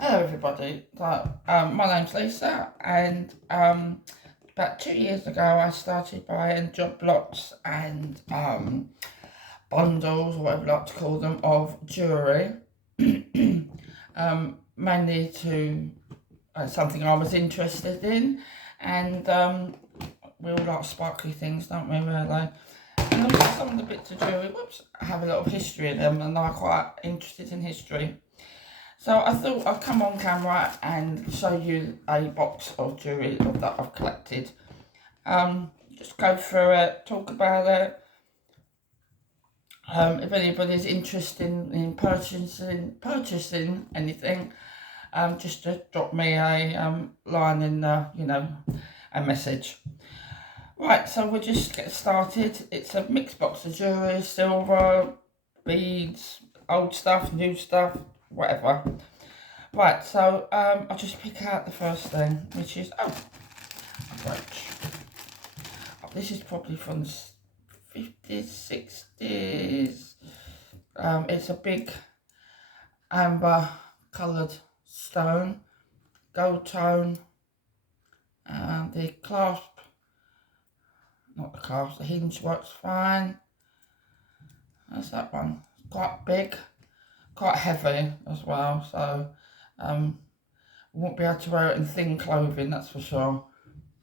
Hello everybody, my name's Lisa and about 2 years ago I started buying job lots and bundles, or whatever you like to call them, of jewellery, mainly to something I was interested in, and we all like sparkly things, don't we, really? And some of the bits of jewellery, have a lot of history in them, and I'm quite interested in history. So I thought I'd come on camera and show you a box of jewellery that I've collected. Just go through it, talk about it. If anybody's interested in purchasing anything, just to drop me a line in a message. Right, so we'll just get started. It's a mixed box of jewellery, silver, beads, old stuff, new stuff, whatever. Right, so I'll just pick out the first thing, which is, a brooch. This is probably from the 50s, 60s. It's a big amber coloured stone, gold tone, and the hinge works fine. That's that one. Quite big, quite heavy as well, so won't be able to wear it in thin clothing, that's for sure.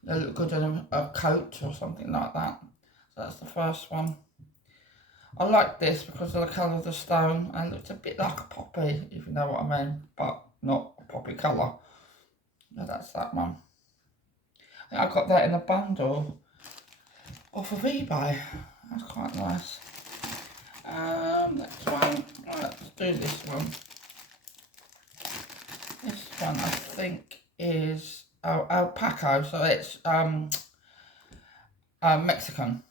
They look good in a coat or something like that. So that's the first one. I like this because of the colour of the stone, and it looks a bit like a poppy, if you know what I mean, but not a poppy colour. So that's that one. I think I got that in a bundle off of eBay. That's quite nice. Next one. Right, let's do this one. This one I think is alpaca, so it's Mexican.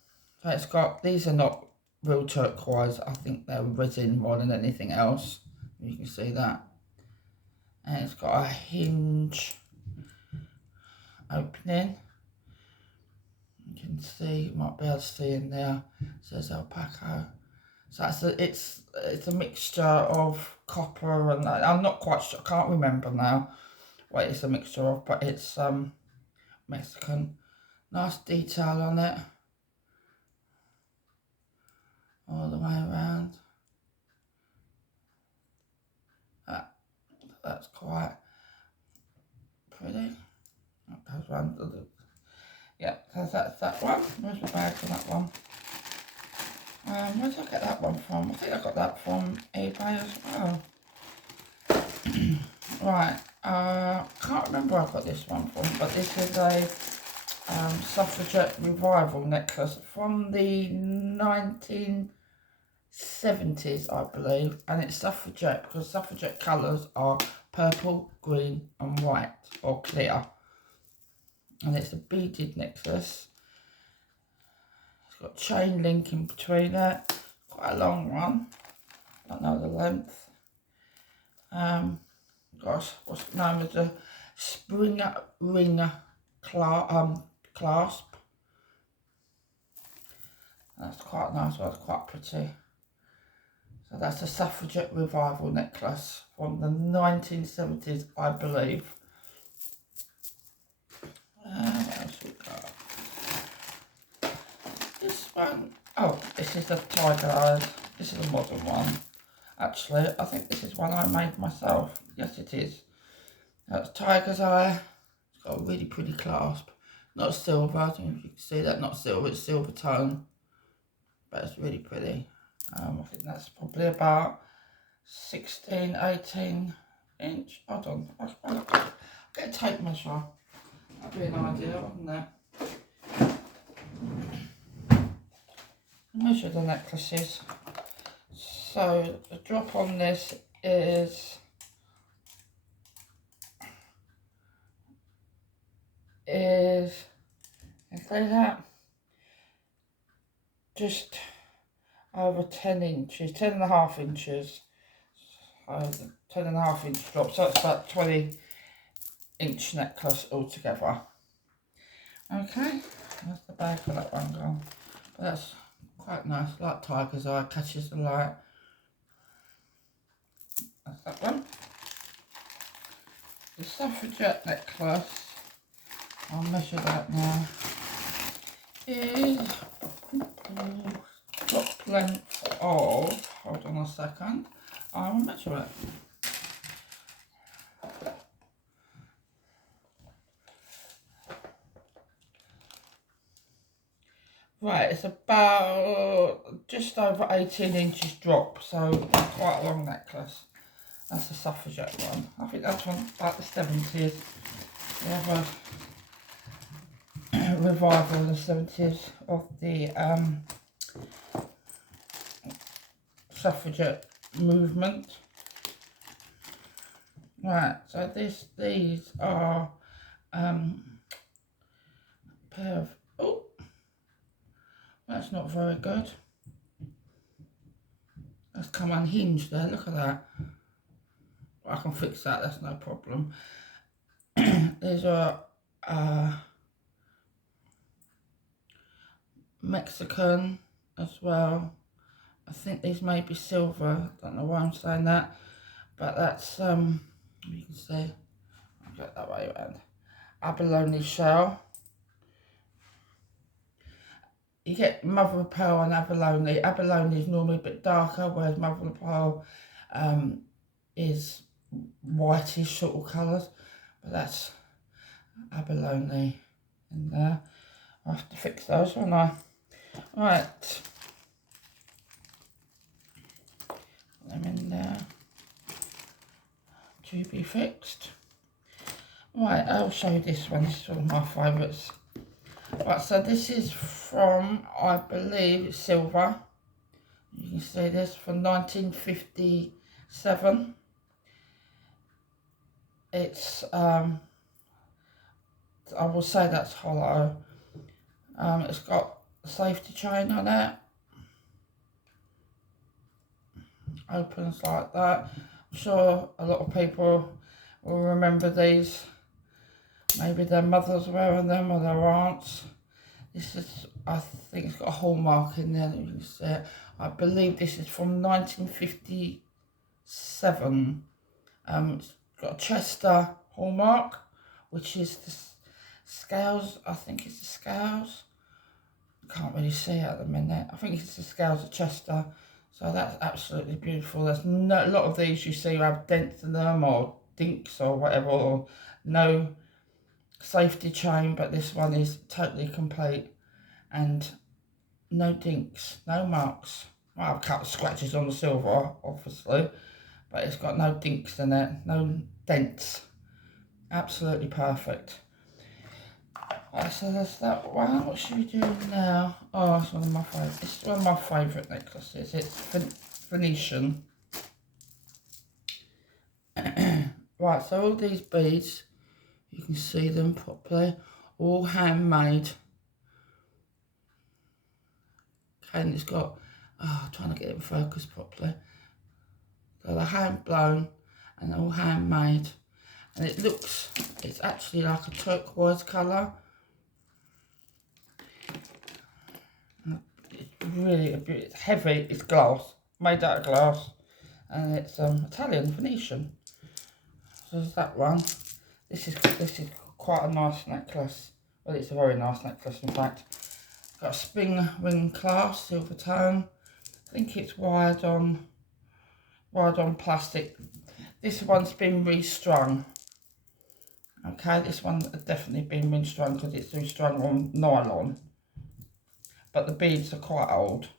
So it's got, these are not real turquoise, I think they're resin more than anything else. You can see that. And it's got a hinge opening. You can see, you might be able to see in there, it says alpaca. So it's a mixture of copper and I'm not quite sure, I can't remember now what it's a mixture of, but it's Mexican. Nice detail on it, all the way around. That's quite pretty. That goes round the, yeah, so that's that one. Where's the bag for that one? Where did I get that one from? I think I got that from eBay as well. Right, can't remember where I got this one from, but this is a suffragette revival necklace from the 1970s, I believe, and it's suffragette because suffragette colours are purple, green and white, or clear, and it's a beaded necklace. It's got chain link in between it, quite a long one, don't know the length. Gosh, what's known as a spring ring clasp. That's quite nice, that's quite pretty. So that's a suffragette revival necklace from the 1970s, I believe. What else we got? This one, oh, this is the tiger eyes. This is a modern one. Actually, I think this is one I made myself. Yes, it is. That's tiger's eye. It's got a really pretty clasp. Not silver, I don't know if you can see that. Not silver, it's silver tone. But it's really pretty. I think that's probably about 16, 18 inch. Hold on, I'll get a tape measure. That'd be an idea, wouldn't it? Measure the necklaces. So the drop on this is you see that? Just over 10 inches, 10 and a half inches. So 10 and a half inch drop, so that's about 20-inch necklace altogether. Okay, that's the bag for that one gone. But that's quite nice, like tiger's eye, catches the light. That's that one. suffragette necklace, I'll measure that now, is top length of, hold on a second, I'll measure it. Right, it's about just over 18 inches drop, so it's quite a long necklace. That's the suffragette one. I think that's from about the 70s. We have a revival in the 70s of the suffragette movement. Right, so these are a pair of, oh, that's not very good. That's come unhinged there, look at that. I can fix that, that's no problem. These are Mexican as well. I think these may be silver, I don't know why I'm saying that, but that's, you can see, I'll get that way around. Abalone shell. You get mother of pearl and abalone. Abalone is normally a bit darker, whereas mother of pearl is whitish sort of colours. But that's abalone in there. I'll have to fix those, won't I? Right. Put them in there to be fixed. Right, I'll show you this one. This is one of my favourites. Right, so this is from, I believe, silver. You can see this from 1957. It's, I will say that's hollow. It's got a safety chain on it. Opens like that. I'm sure a lot of people will remember these. Maybe their mothers wearing them or their aunts. This is, I think it's got a hallmark in there that you can see it. I believe this is from 1957. It's got a Chester hallmark, which is the scales. I think it's the scales. I can't really see it at the minute. I think it's the scales of Chester. So that's absolutely beautiful. There's no, a lot of these you see have dents in them or dinks or whatever, or no safety chain, but this one is totally complete and no dinks, no marks. Well, I've cut scratches on the silver, obviously, but it's got no dinks in it, no dents. Absolutely perfect. Right, so that's that one. What should we do now? Oh, it's one of my favourite. It's one of my favourite necklaces. It's Venetian. Right, so all these beads, you can see them properly, all handmade. Okay, and it's got, I'm trying to get it in focus properly. So they're hand blown and all handmade. And it looks, it's actually like a turquoise colour. It's really, it's heavy, it's glass, made out of glass. And it's Italian, Venetian. So there's that one. This is quite a nice necklace. Well, it's a very nice necklace, in fact. Got a spring ring clasp, silver tone. I think it's wired on plastic. This one's been restrung. Okay, this one's definitely been restrung because it's restrung on nylon. But the beads are quite old.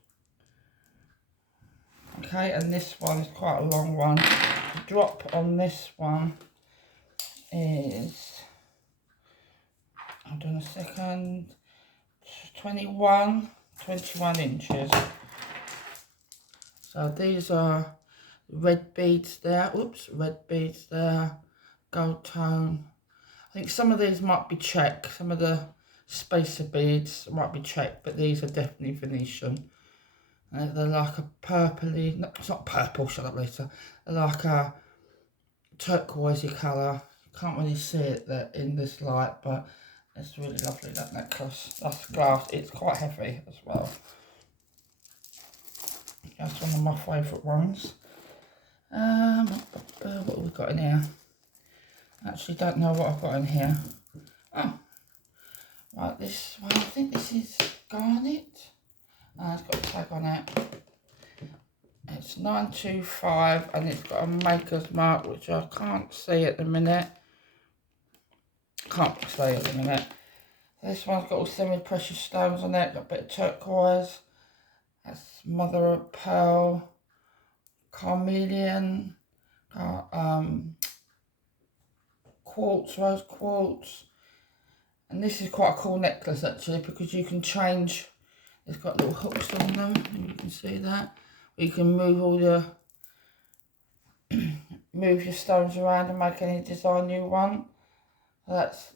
Okay, and this one is quite a long one. The drop on this one is, hold on a second, 21 inches. So these are red beads there, oops, red beads there, gold tone. I think some of these might be check, some of the spacer beads might be check, but these are definitely Venetian. They're like a purpley, no, it's not purple, shut up Lisa, they're like a turquoisey colour. Can't really see it there in this light, but it's really lovely, that necklace. That's glass, it's quite heavy as well. That's one of my favourite ones. What have we got in here? Actually don't know what I've got in here. Oh, right, this one, I think this is garnet. It's got a tag on it. It's 925 and it's got a maker's mark, which I can't see at the minute. Can't see at the minute. This one's got all semi-precious stones on it, got a bit of turquoise. That's mother of pearl, carnelian, quartz, rose quartz. And this is quite a cool necklace actually, because you can change. It's got little hooks on them, and you can see that. You can move all your move your stones around and make any design you want. That's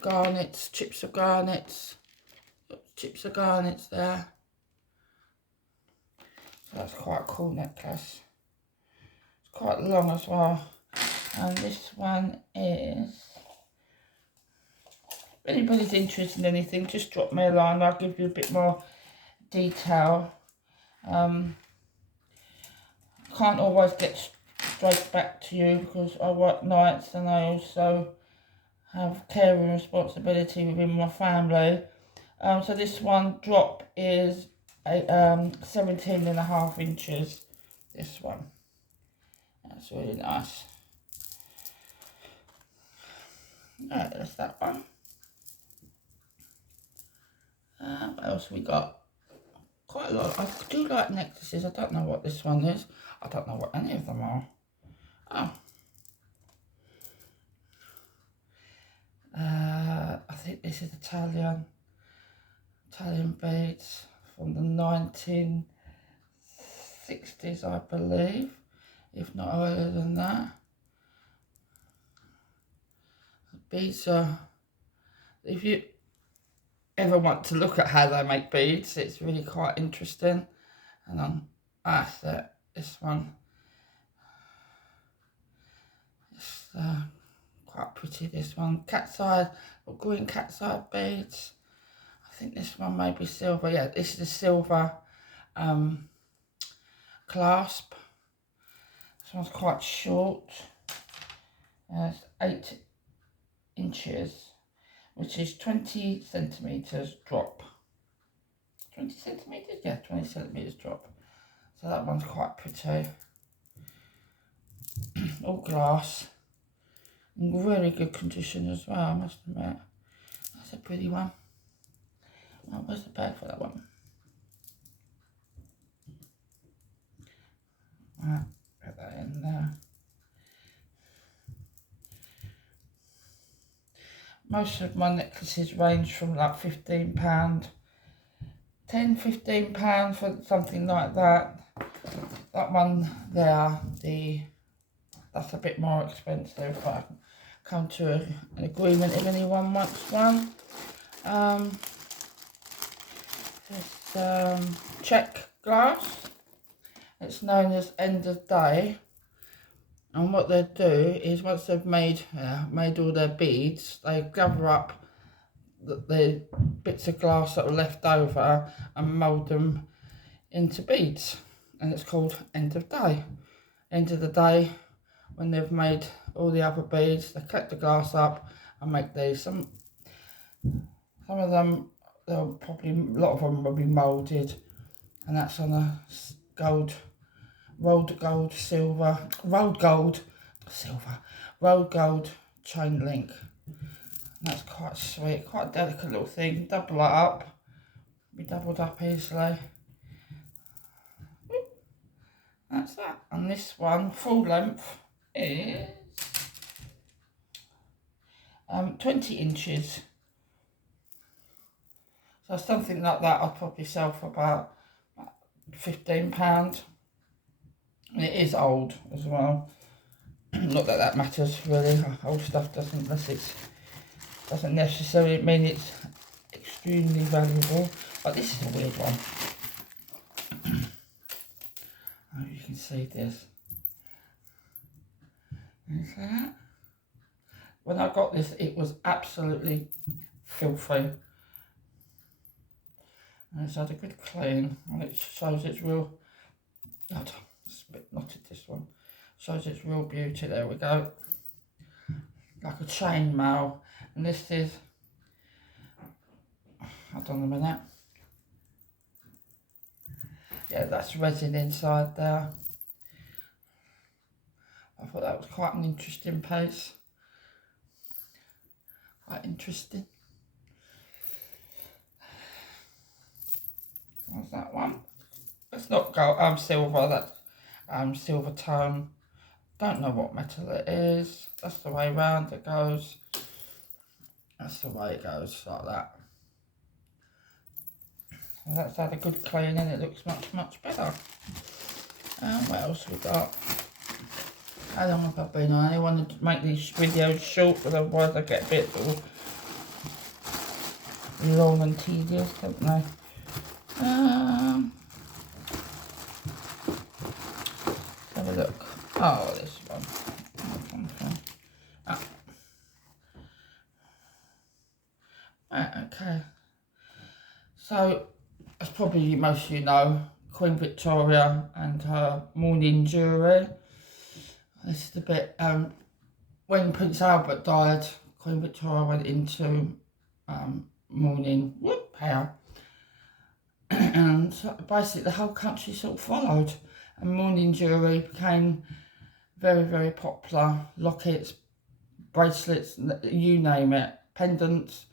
garnets, chips of garnets, there. So that's quite a cool necklace. It's quite long as well. And this one is, if anybody's interested in anything, just drop me a line. I'll give you a bit more detail. Can't always get straight back to you because I work nights and I also have care and responsibility within my family. So this one drop is 17.5 inches. This one, that's really nice. Right, that's that one. What else we got? Quite a lot. I do like necklaces. I don't know what this one is. I don't know what any of them are. Oh. I think this is Italian beads from the 1960s, I believe, if not earlier than that. The beads are, if you ever want to look at how they make beads, it's really quite interesting. And that's it, this one. It's quite pretty, this one. Cat's eye, or green cat's eye beads. I think this one may be silver. Yeah, this is a silver clasp. This one's quite short. It's 8 inches, which is 20 centimetres drop. 20 centimetres? Yeah, 20 centimetres drop. So that one's quite pretty. All glass. In really good condition as well, I must admit. That's a pretty one. Oh, where's the bag for that one? Right, put that in there. Most of my necklaces range from like £15, £10–15 for something like that. That one there, that's a bit more expensive, but I can come to an agreement if anyone wants one. This check glass. It's known as end of day. And what they do is, once they've made all their beads, they gather up the bits of glass that are left over and mould them into beads. And it's called end of day. End of the day, when they've made all the other beads, they collect the glass up and make these. Some of them, a lot of them will be moulded, and that's on a rolled gold chain link. And that's quite sweet, quite a delicate little thing. Double it up, be doubled up easily. That's that. And this one, full length, is 20 inches. So something like that I'd probably sell for about £15. And it is old as well. Not that that matters really. Old stuff doesn't necessarily mean it's extremely valuable. But this is a weird one. Oh, you can see this. Is that? When I got this, it was absolutely filthy. And it's had a good clean, and it shows its real. Oh, it's a bit knotted, this one. Shows its real beauty. There we go. like a chain mail, and this is, hold on a minute, yeah, that's resin inside there. I thought that was quite an interesting piece, quite interesting. What's that one? It's not gold, silver, that's silver tone. Don't know what metal it is. That's the way round it goes. That's the way it goes, like that. So that's had a good clean and it looks much better. What else we got? How long have I been on? I want to make these videos short, but otherwise I get a bit long and tedious, don't they? Let's have a look. Oh, this one. Ah. Right, okay. So, as probably most of you know, Queen Victoria and her mourning jewellery. This is the bit, when Prince Albert died, Queen Victoria went into mourning hair. And basically the whole country sort of followed. And mourning jewellery became very popular. Lockets, bracelets, you name it, pendants.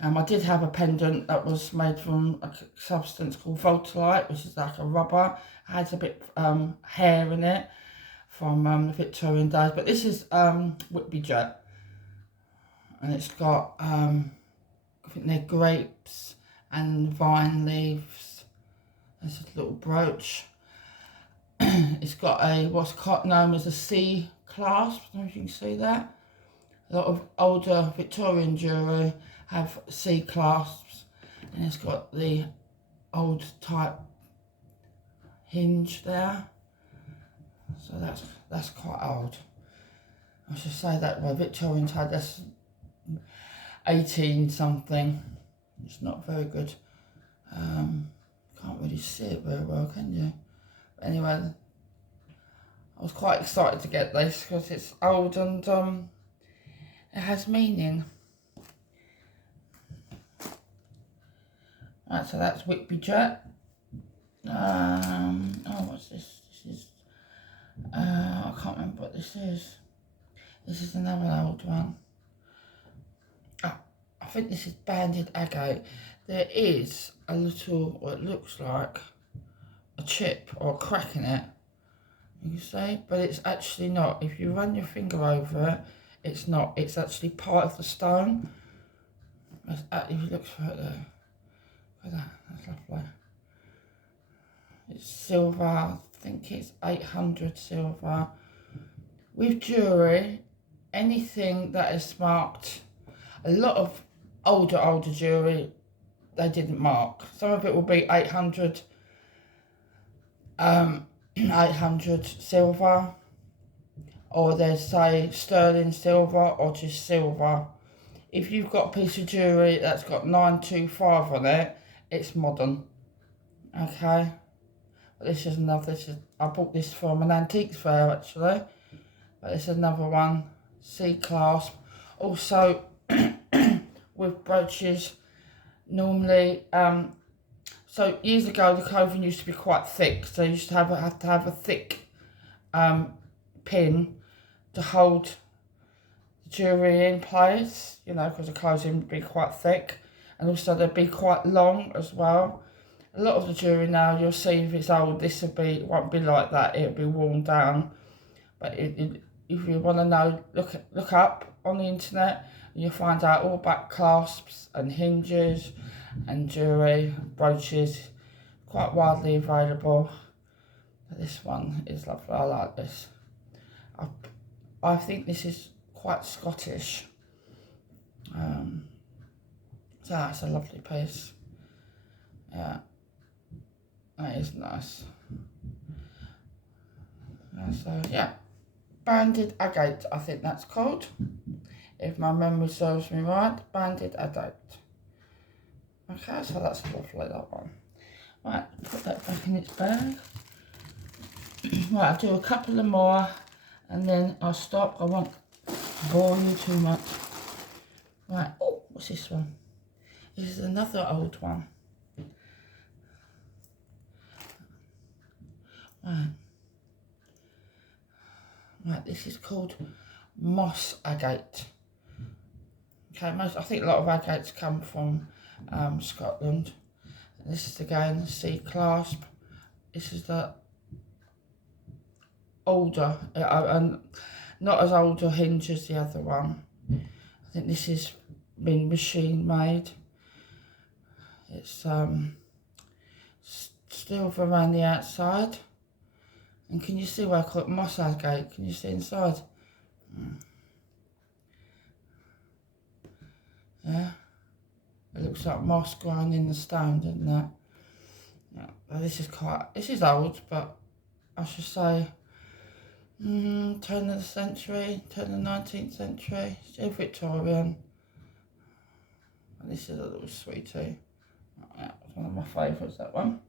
I did have a pendant that was made from a substance called Voltalite, which is like a rubber. It has a bit hair in it from the Victorian days. But this is Whitby Jet. And it's got, I think they're grapes and vine leaves. There's a little brooch. It's got what's known as a C clasp. I don't know if you can see that. A lot of older Victorian jewellery have C clasps, and it's got the old type hinge there. So that's quite old. I should say that by Victorian time, that's 18 something. It's not very good. Can't really see it very well, can you? But anyway, I was quite excited to get this because it's old and it has meaning. Right, so that's Whitby Jet. Oh, what's this? This is, I can't remember what this is. This is another old one. Oh, I think this is banded agate. There is a little, what it looks like, a chip or a crack in it. You can see, but it's actually not. If you run your finger over it, it's not. It's actually part of the stone. If you look for it there. Look at that, that's lovely. It's silver, I think it's 800 silver. With jewellery, anything that is marked, a lot of older jewellery, they didn't mark. Some of it will be 800 silver, or they say sterling silver or just silver. If you've got a piece of jewellery that's got 925 on it, it's modern. Okay, but this is another. I bought this from an antiques fair actually, but it's another one. C clasp. Also with brooches, normally. So years ago, the clothing used to be quite thick, so you used to have to have a thick pin to hold the jewellery in place, you know, because the clothing would be quite thick, and also they'd be quite long as well. A lot of the jewellery now, you'll see if it's old, won't be like that, it'll be worn down. But if you want to know, look up on the internet, and you'll find out all about clasps and hinges and jewellery, brooches, quite widely available. But this one is lovely, I like this. I think this is quite Scottish. So that's a lovely piece. Yeah, that is nice. So yeah, banded agate, I think that's called. If my memory serves me right, banded agate. Okay, so that's lovely, that one. Right, put that back in its bag. Right, I'll do a couple of more and then I'll stop. I want bore you too much. Right, oh, what's this one? This is another old one. Right. Right, this is called moss agate. Okay, I think a lot of agates come from Scotland. This is again the C clasp. This is the older, and not as old a hinge as the other one. I think this has been machine made. It's silver around the outside. And can you see where I call it moss agate? Can you see inside? Yeah. It looks like moss growing in the stone, doesn't it? Yeah. Well, this is old, but I should say turn of the century, turn of the 19th century, still Victorian. And this is a little sweetie. Yeah, it's one of my favourites, that one.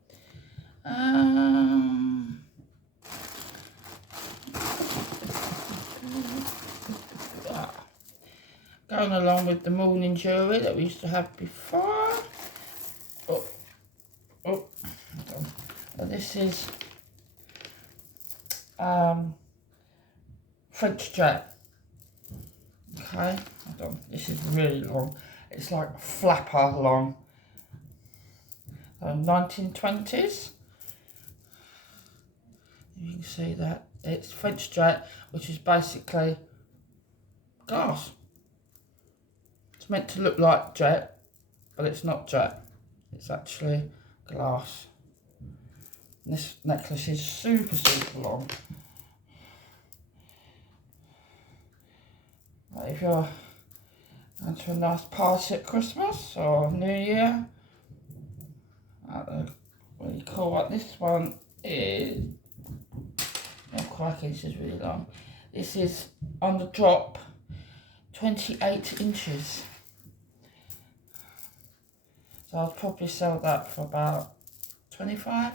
Going along with the morning jewellery that we used to have before. Oh, this is French jet. Okay, hold on. This is really long. It's like flapper long. 1920s. You can see that. It's French jet, which is basically glass. It's meant to look like jet, but it's not jet. It's actually glass. And this necklace is super, super long. If you're going to a nice party at Christmas or New Year, what do you call what? This one is, oh crikey, this is really long. This is on the drop, 28 inches. So I'll probably sell that for about 25.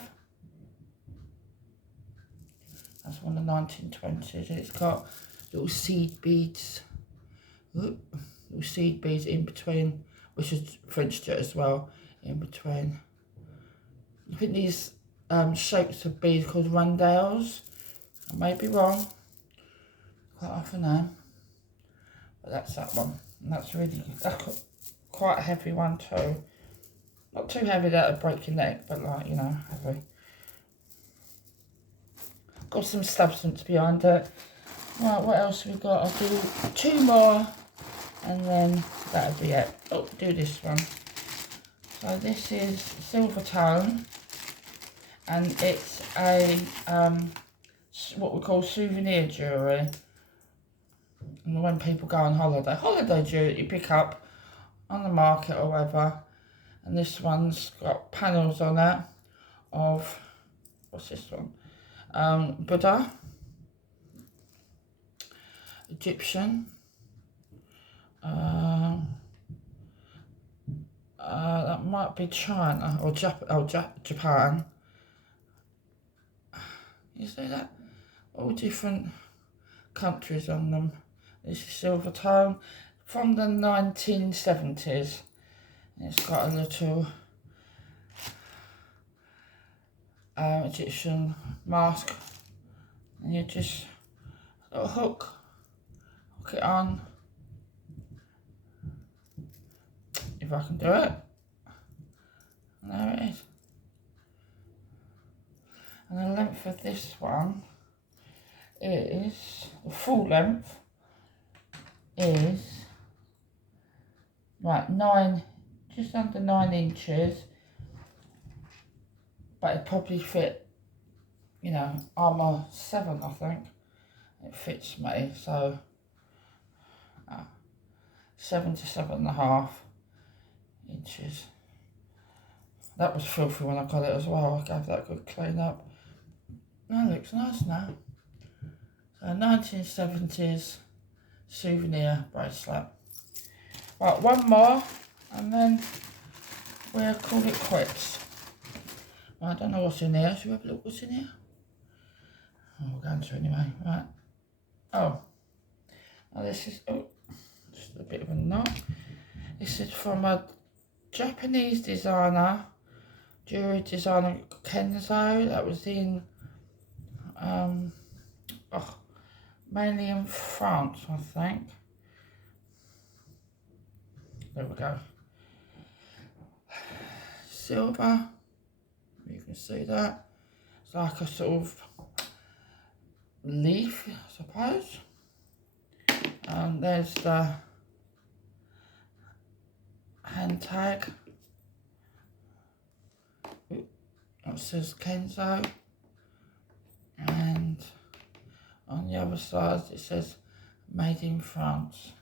That's one of the 1920s. It's got little seed beads. Little seed beads in between, which is French jet as well, in between. I think these shapes of beads called rondelles. I may be wrong. Quite often am. But that's that one. And that's really good. That's quite a heavy one too. Not too heavy that would break your neck, but like, you know, heavy. Got some substance behind it. Right, what else have we got? I'll do 2 more and then that'll be it. Oh, do this one. So this is silver tone, and it's a what we call souvenir jewellery. And when people go on holiday jewellery you pick up on the market or whatever. And this one's got panels on it of, what's this one? Buddha, Egyptian, that might be China or Japan. You see that? All different countries on them. This is silver tone from the 1970s. It's got a little Egyptian mask, and you just a little hook it on, if I can do it. And there it is. And the length of this one is, the full length is right 9, just under 9 inches, but it probably fit, you know, I'm a 7, I think it fits me, so 7 to 7.5 inches. That was filthy when I got it as well. I gave that a good clean up. That looks nice now. So 1970s souvenir bracelet. Right, 1 more and then we'll call it quits. Right, I don't know what's in here. Should we have a look what's in here? Oh, we're going to anyway. Right. Oh, Oh, this is, oh, just a bit of a knot. This is from a Japanese designer, jewellery designer Kenzo. That was in, mainly in France, I think. There we go. Silver, you can see that. It's like a sort of leaf, I suppose. And there's the hand tag. It says Kenzo. And on the other side it says made in France.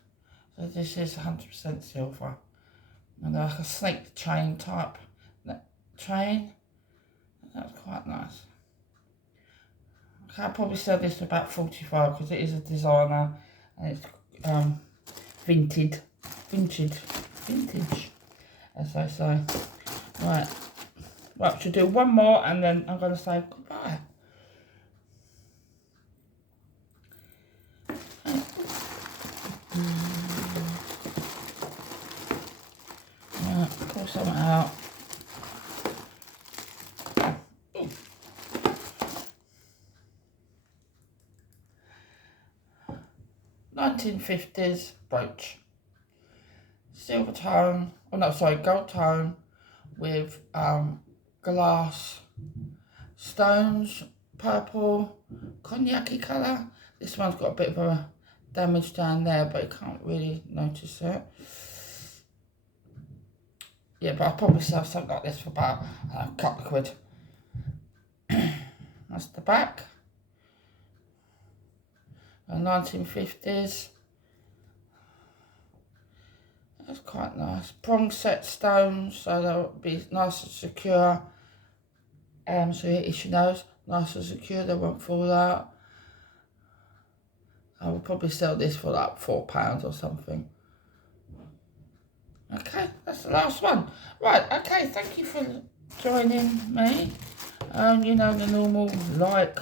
So this is 100% silver. And like a snake chain type chain. That's quite nice. Okay, I'll probably sell this for about 45 because it is a designer and it's vintage, as they say. Right, should do one more and then I'm going to say goodbye. Right, pull some out. 1950s brooch, silver tone, oh no, sorry, gold tone with glass stones, purple, cognac-y colour. This one's got a bit of a damage down there, but you can't really notice it. Yeah, but I'll probably sell something like this for about a couple of quid. That's the back. 1950s. That's quite nice. Prong set stones, so they'll be nice and secure. So you itch your nose, nice and secure, they won't fall out. I will probably sell this for like £4 or something. Okay, that's the last one. Right, okay, thank you for joining me. You know, the normal like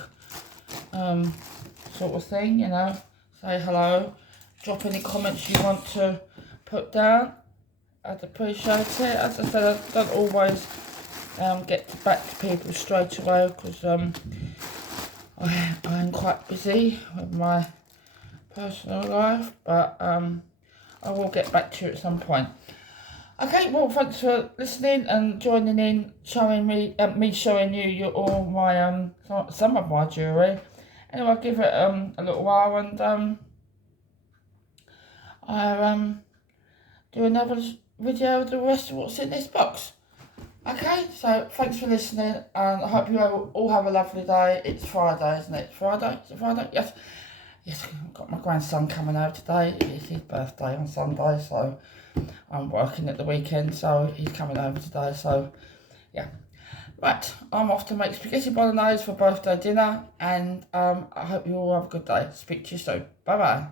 sort of thing, you know, say hello, drop any comments you want to put down. I'd appreciate it. As I said, I don't always get back to people straight away because I am quite busy with my personal life, but I will get back to you at some point. Okay, well, thanks for listening and joining in, showing me showing you all my some of my jewellery. Anyway, I'll give it a little while and I'll do another video of the rest of what's in this box. Okay, so thanks for listening and I hope you all have a lovely day. It's Friday, isn't it? Friday? Is it Friday? Yes. Yes, I've got my grandson coming over today. It's his birthday on Sunday, so I'm working at the weekend, so he's coming over today, so yeah. Right, I'm off to make spaghetti bolognese for birthday dinner, and I hope you all have a good day. Speak to you soon. Bye-bye.